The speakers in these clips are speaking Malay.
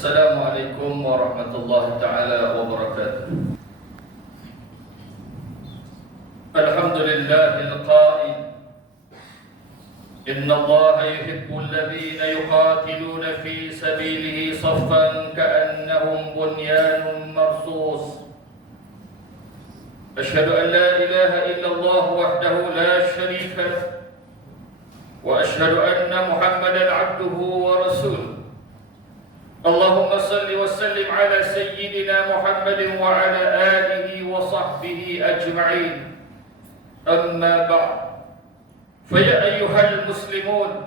Assalamualaikum warahmatullahi taala wabarakatuh. Alhamdulillahil qa'il Inna Allaha yuhibbul ladhina yuqatiluna fi sabilihi saffan ka'annahum bunyanun marsus. Ashhadu an la ilaha illallah wahdahu la sharika lahu wa ashhadu anna Muhammadan 'abduhu wa rasuluh. Allahumma salli wa sallim ala sayyidina Muhammadin wa ala alihi wa sahbihi ajma'in. Amma ba'd. Faya ayyuhal muslimun,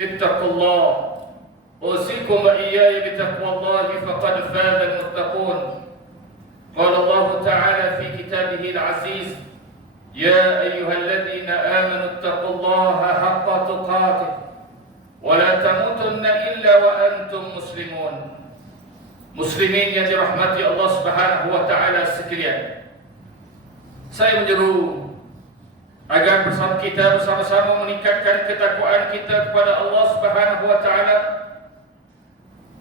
ittaqullah. Usikum wa iyaya bitaqwallahi faqad faza al-muttaqun. Qala Allah ta'ala fi kitabihi al-aziz, ya ayyuhalladhina amanu ittaqullaha haqqa tuqatih wa la tamutunna illa wa antum muslimun. Muslimin yang dirahmati Allah Subhanahu wa taala sekalian, saya menyeru agar bersama-sama meningkatkan ketakwaan kita kepada Allah Subhanahu wa taala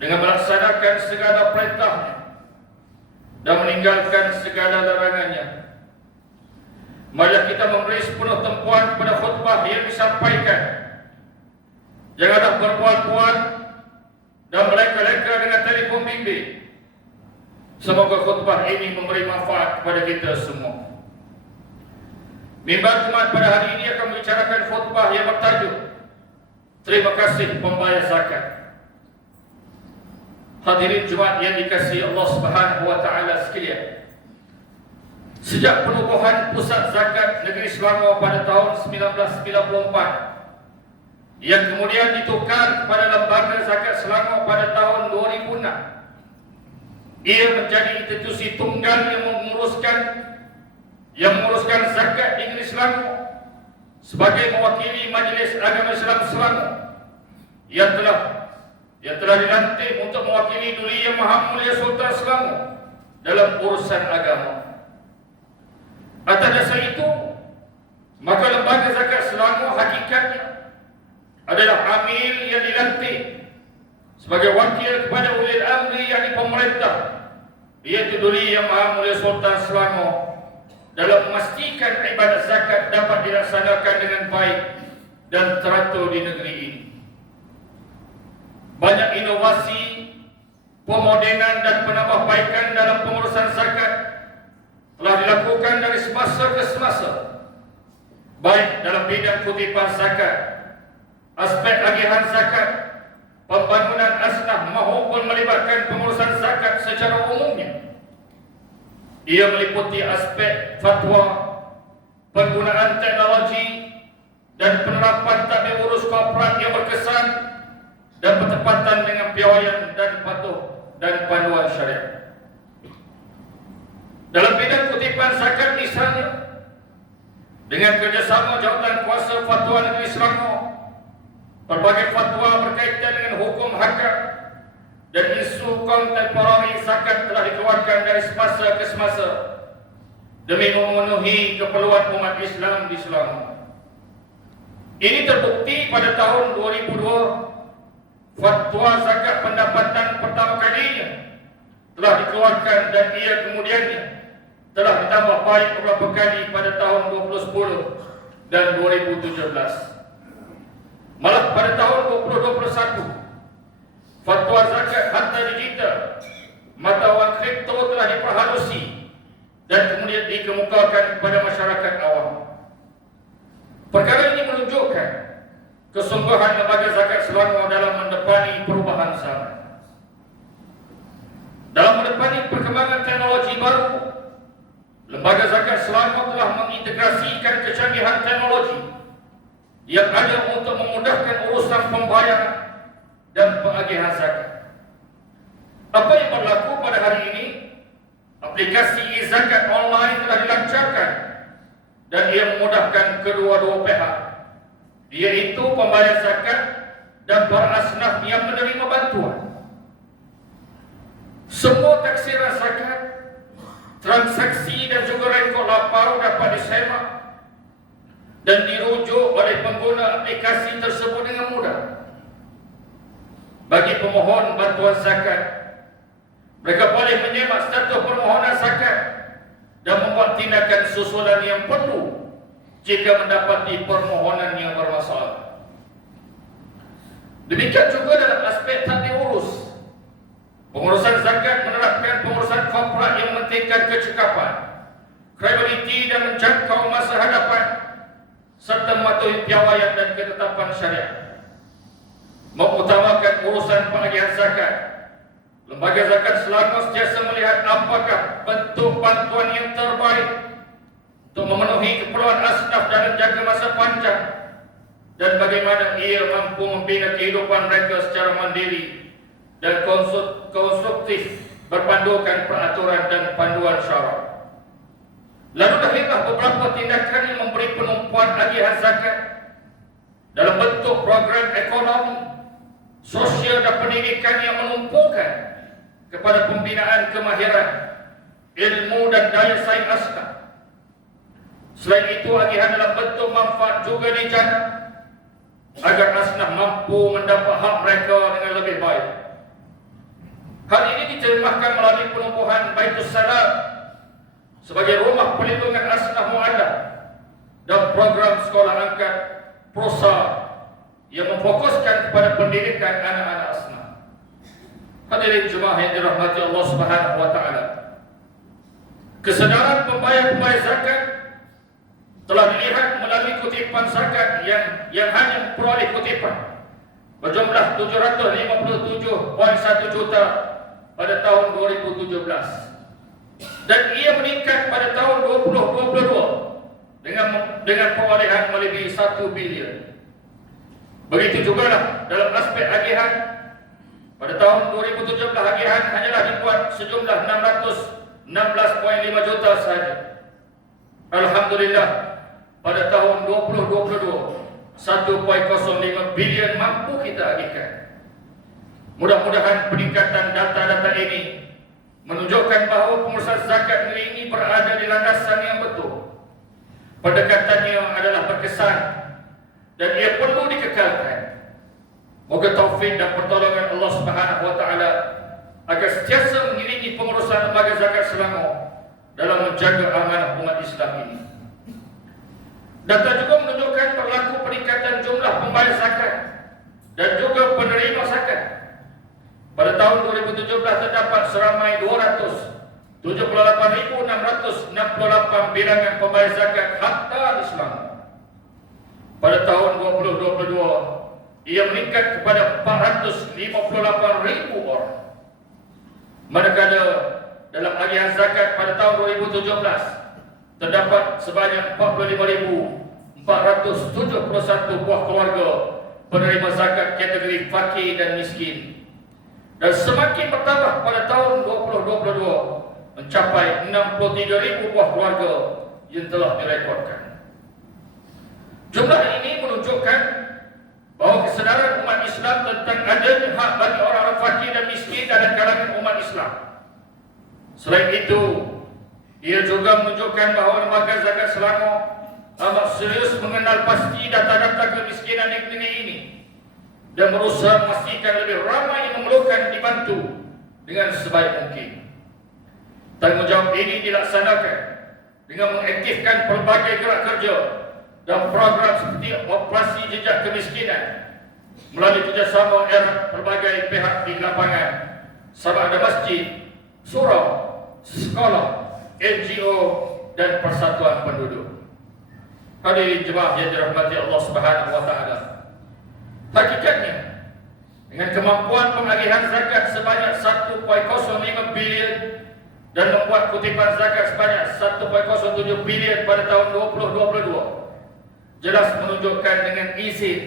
dengan melaksanakan segala perintahnya dan meninggalkan segala larangannya. Marilah kita memberi sepenuh tempuan kepada khutbah yang disampaikan. Janganlah berbuat-buat dan meleka-leka dengan telefon bimbit. Semoga khutbah ini memberi manfaat kepada kita semua. Mimbar Jumaat pada hari ini akan membicarakan khutbah yang bertajuk Terima kasih Pembayar Zakat. Hadirin Jumaat yang dikasihi Allah Subhanahu wa taala sekalian. Sejak penubuhan Pusat Zakat Negeri Selangor pada tahun 1994 yang kemudian ditukar kepada Lembaga Zakat Selangor pada tahun 2006, ia menjadi institusi tunggal yang menguruskan zakat di Negeri Selangor sebagai mewakili Majlis Agama Islam Selangor yang telah dilantik untuk mewakili Duli Yang Maha Mulia Sultan Selangor dalam urusan agama. Atas dasar itu, maka Lembaga Zakat Selangor hakikatnya adalah amil yang dilantik sebagai wakil kepada ulil amri yang di pemerintah, iaitu Duli Yang Maha Mulia Sultan Selangor, dalam memastikan ibadat zakat dapat dilaksanakan dengan baik dan teratur di negeri ini. Banyak inovasi, pemodenan dan penambahbaikan dalam pengurusan zakat telah dilakukan dari semasa ke semasa, baik dalam bidang kutipan zakat, aspek agihan zakat, pembangunan asnaf maupun melibatkan pengurusan zakat secara umumnya. Ia meliputi aspek fatwa, penggunaan teknologi dan penerapan tadbir urus korporat yang berkesan dan bertepatan dengan piawaian dan patuh dan panduan syariat. Dalam bidang kutipan zakat misalnya, dengan kerjasama Jawatan Kuasa Fatwa Negeri Selangor, berbagai fatwa berkaitan dengan hukum hakikat dan isu kontemporari zakat telah dikeluarkan dari semasa ke semasa demi memenuhi keperluan umat Islam di Selangor. Ini terbukti pada tahun 2002, fatwa zakat pendapatan pertama kalinya telah dikeluarkan dan ia kemudiannya telah ditambah baik beberapa kali pada tahun 2010 dan 2017. Malah pada tahun 2021, fatwa zakat harta digital, mata wang kripto telah diperhalusi dan kemudian dikemukakan kepada masyarakat awam. Perkara ini menunjukkan kesungguhan Lembaga Zakat Selangor dalam mendepani perubahan zaman. Dalam mendepani perkembangan teknologi baru, Lembaga Zakat Selangor telah mengintegrasikan kecanggihan teknologi yang ada untuk memudahkan urusan pembayaran dan pengagihan zakat. Apa yang berlaku pada hari ini, aplikasi e-zakat online telah dilancarkan dan ia memudahkan kedua-dua pihak, yaitu pembayar zakat dan para asnaf yang menerima bantuan. Semua taksiran zakat, transaksi dan juga rekod lapar dapat disemak dan dirujuk oleh pengguna aplikasi tersebut dengan mudah. bagi pemohon bantuan zakat. Mereka boleh menyemak status permohonan zakat dan membuat tindakan susulan yang perlu jika mendapati permohonan yang bermasalah. Demikian juga dalam aspek tadbir urus. Pengurusan zakat menerapkan pengurusan korporat yang mementingkan kecekapan, kredibiliti dan menjangkau masa hadapan serta mematuhi piawaian dan ketetapan syariat. Mengutamakan urusan pengagihan zakat, Lembaga Zakat Selangor sentiasa melihat apakah bentuk bantuan yang terbaik untuk memenuhi keperluan asnaf dalam jangka masa panjang dan bagaimana ia mampu membina kehidupan mereka secara mandiri dan konstruktif berpandukan peraturan dan panduan syarak. Lalu dahillah beberapa tindakan yang memberi penumpuan agihan zakat dalam bentuk program ekonomi, sosial dan pendidikan yang menumpukan kepada pembinaan kemahiran, ilmu dan daya saing asnaf. Selain itu, agihan dalam bentuk manfaat juga dijana agar asnaf mampu mendapat hak mereka dengan lebih baik. Hal ini diterjemahkan melalui penumbuhan Baitus Salam sebagai rumah perlindungan asnaf mu'alaf dan program sekolah angkat PROSA yang memfokuskan kepada pendidikan anak-anak asnaf. Hadirin jemaah yang dirahmati Allah Subhanahu wa taala. Kesedaran pembayar zakat telah dilihat melalui kutipan zakat yang hanya memperoleh kutipan berjumlah 757.1 juta pada tahun 2017 dan ia meningkat pada tahun 2022 dengan perolehan melebihi 1 bilion. Begitu juga dalam aspek agihan. Pada tahun 2017 agihan hanyalah dibuat sejumlah 616.5 juta sahaja. Alhamdulillah, pada tahun 2022 1.05 bilion mampu kita agihkan. Mudah-mudahan peningkatan data-data ini menunjukkan bahawa pengurusan zakat negeri ini berada di landasan yang betul. Pendekatannya adalah berkesan dan ia perlu dikekalkan. Moga taufik dan pertolongan Allah Subhanahu wa taala agar sentiasa mengiringi pengurusan Lembaga Zakat Selangor dalam menjaga amanah umat Islam ini. Data juga menunjukkan berlaku peningkatan jumlah pembayar zakat dan juga penerima zakat. Pada tahun 2017 terdapat seramai 278.668 bilangan pembayar zakat harta di Selangor. Pada tahun 2022 ia meningkat kepada 458,000 orang. Manakala dalam agihan zakat pada tahun 2017 terdapat sebanyak 45.471 buah keluarga penerima zakat kategori fakir dan miskin, dan semakin bertambah pada tahun 2022 mencapai 63.000 buah keluarga yang telah direkodkan. Jumlah ini menunjukkan bahawa kesedaran umat Islam tentang adanya hak bagi orang-orang fakir dan miskin dalam kalangan umat Islam. Selain itu, ia juga menunjukkan bahawa Lembaga Zakat Selangor amat serius mengenal pasti data-data kemiskinan negeri ini dan berusaha memastikan lebih ramai yang memerlukan dibantu dengan sebaik mungkin. Tanggungjawab ini dilaksanakan dengan mengaktifkan pelbagai gerak kerja dan program seperti operasi jejak kemiskinan melalui kerjasama erat pelbagai pihak di lapangan, sama ada masjid, surau, sekolah, NGO dan persatuan penduduk. Hadirin jemaah yang dirahmati Allah Subhanahu wa taala. Hakikatnya, dengan kemampuan pengagihan zakat sebanyak 1.05 bilion dan membuat kutipan zakat sebanyak 1.07 bilion pada tahun 2022, jelas menunjukkan dengan izin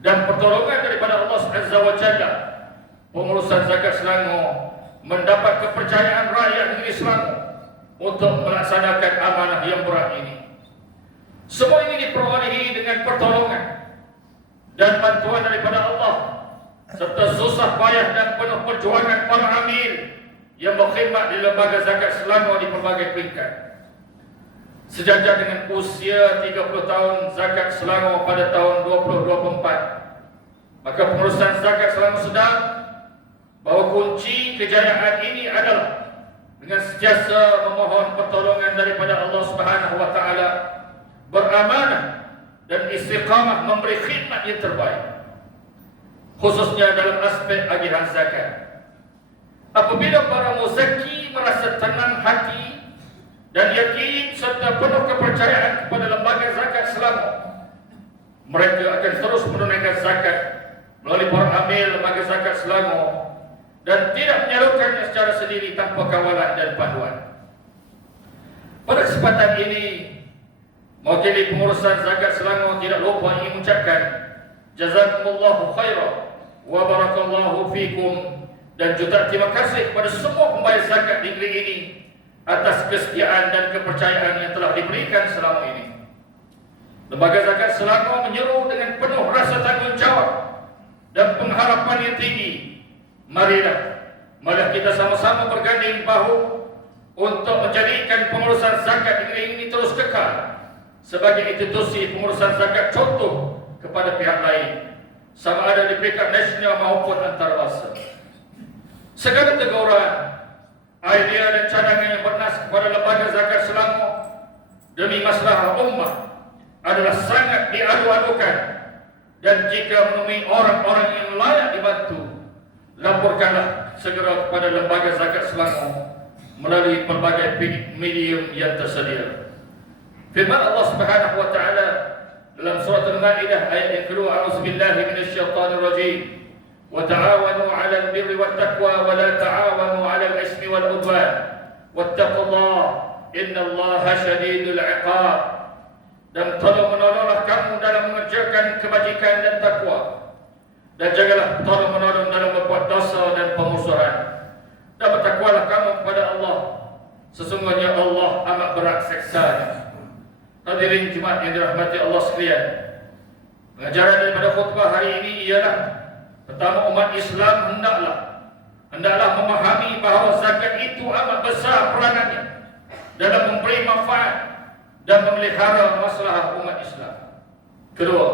dan pertolongan daripada Allah Azza wa Jalla, pengurusan zakat Selangor mendapat kepercayaan rakyat negeri Selangor untuk melaksanakan amanah yang berat ini. Semua ini diperolehi dengan pertolongan dan bantuan daripada Allah serta susah payah dan penuh perjuangan para amil yang berkhidmat di Lembaga Zakat Selangor di pelbagai peringkat. Sejajar dengan usia 30 tahun Zakat Selangor pada tahun 2024, Maka pengurusan zakat selama sedang bahawa kunci kejayaan ini adalah dengan sentiasa memohon pertolongan daripada Allah Subhanahu wa taala, beramanah dan istiqamah memberi khidmat yang terbaik, khususnya dalam aspek agihan zakat. Apabila para muzaki merasa tenang hati dan yakin serta penuh kepercayaan kepada lembaga zakat Selangor, mereka akan terus menunaikan zakat melalui para amil lembaga zakat Selangor dan tidak menyalurkannya secara sendiri tanpa kawalan dan panduan. Pada kesempatan ini, mewakili pengurusan zakat Selangor tidak lupa ingin mengucapkan jazakumullahu khairan wa barakallahu fikum, dan juta terima kasih kepada semua pembayar zakat di negeri ini atas kesetiaan dan kepercayaan yang telah diberikan selama ini. Lembaga zakat Selangor menyeru dengan penuh rasa tanggungjawab dan pengharapan yang tinggi. Marilah kita sama-sama berganding bahu untuk menjadikan pengurusan zakat di negeri ini terus kekal sebagai institusi pengurusan zakat contoh kepada pihak lain, sama ada di peringkat nasional maupun antarabangsa. Segala teguran, idea dan cadangan yang bernas kepada lembaga zakat Selangor demi maslahah ummah adalah sangat diadu-adukan, dan jika menemui orang-orang yang layak dibantu, laporkanlah segera kepada lembaga zakat Selangor melalui pelbagai medium yang tersedia. Firman Allah Subhanahu wa taala dalam surah Al-Maidah ayat yang kedua, a'udzubillahi minasyaitonir rajim, wa ta'awanu 'alal birri wat taqwa wa la ta'awanu 'alal ismi wal 'udwan wattaqullaha innallaha syadidul 'iqab. Dan tolong-menolonglah kamu dalam mengerjakan kebajikan dan takwa, dan janganlah tolong-menolong dalam berbuat dosa dan pemusuhan, dan bertakwalah kamu kepada Allah, sesungguhnya Allah amat berat siksanya. Hadirin Jumaat yang dirahmati Allah sekalian, pengajaran daripada khutbah hari ini ialah, pertama, umat Islam hendaklah memahami bahawa zakat itu amat besar peranannya dalam memberi manfaat dan memelihara masalah umat Islam. Kedua,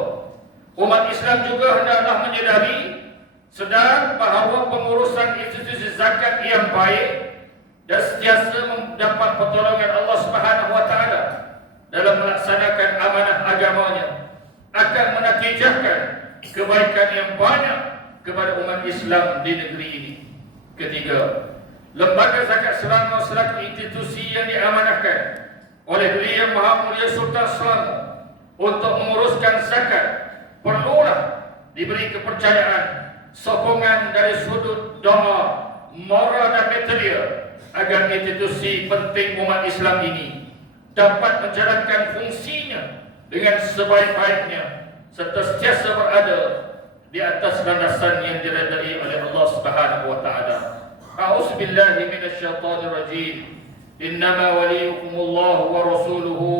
umat Islam juga hendaklah menyedari sedar bahawa pengurusan institusi zakat yang baik dan sentiasa mendapat pertolongan Allah Subhanahu wa taala dalam melaksanakan amanah agamanya akan menatijahkan kebaikan yang banyak kepada umat Islam di negeri ini. Ketiga, lembaga zakat Selangor selaku institusi yang diamanahkan oleh Beliau Maha Mulia Sultan Selangor untuk menguruskan zakat perlulah diberi kepercayaan, sokongan dari sudut doa, moral dan material agar institusi penting umat Islam ini dapat menjalankan fungsinya dengan sebaik-baiknya serta sentiasa berada di atas landasan yang diredai oleh Allah Subhanahu wa taala. A'udzubillahi minasyaitonir rajim. Innama waliyukumullahu wa rasuluhu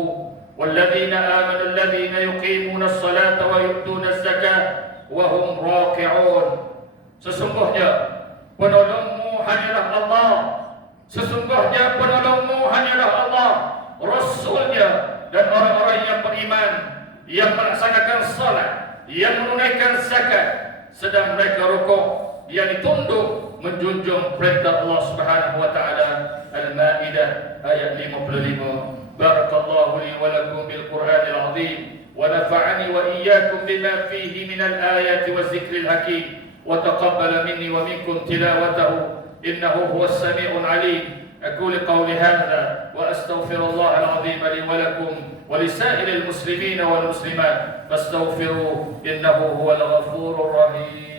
walladzina amanu alladzina yuqimuna as-salata wa yu'tuna az-zakata wa hum raki'un. Sesungguhnya penolongmu hanyalah Allah. Sesungguhnya penolongmu hanyalah Allah, Rasulnya, dan orang-orang yang beriman, yang melaksanakan salat, yang menunaikan zakat, sedang mereka rukuk, yang tunduk menjunjung perintah Allah Subhanahu wa taala. Al-Maidah ayat 55. Barakallahu li wa lakum bil Qur'anil azim wa nafa'ani wa iyyakum bima fihi min al-ayati wa dzikril hakim wa taqabbala minni wa minkum tilawatahu innahu huwas sami'ul 'alim. أقول قولي هذا وأستغفر الله العظيم لي ولكم ولسائر المسلمين والمسلمات فاستغفروه إنه هو الغفور الرحيم.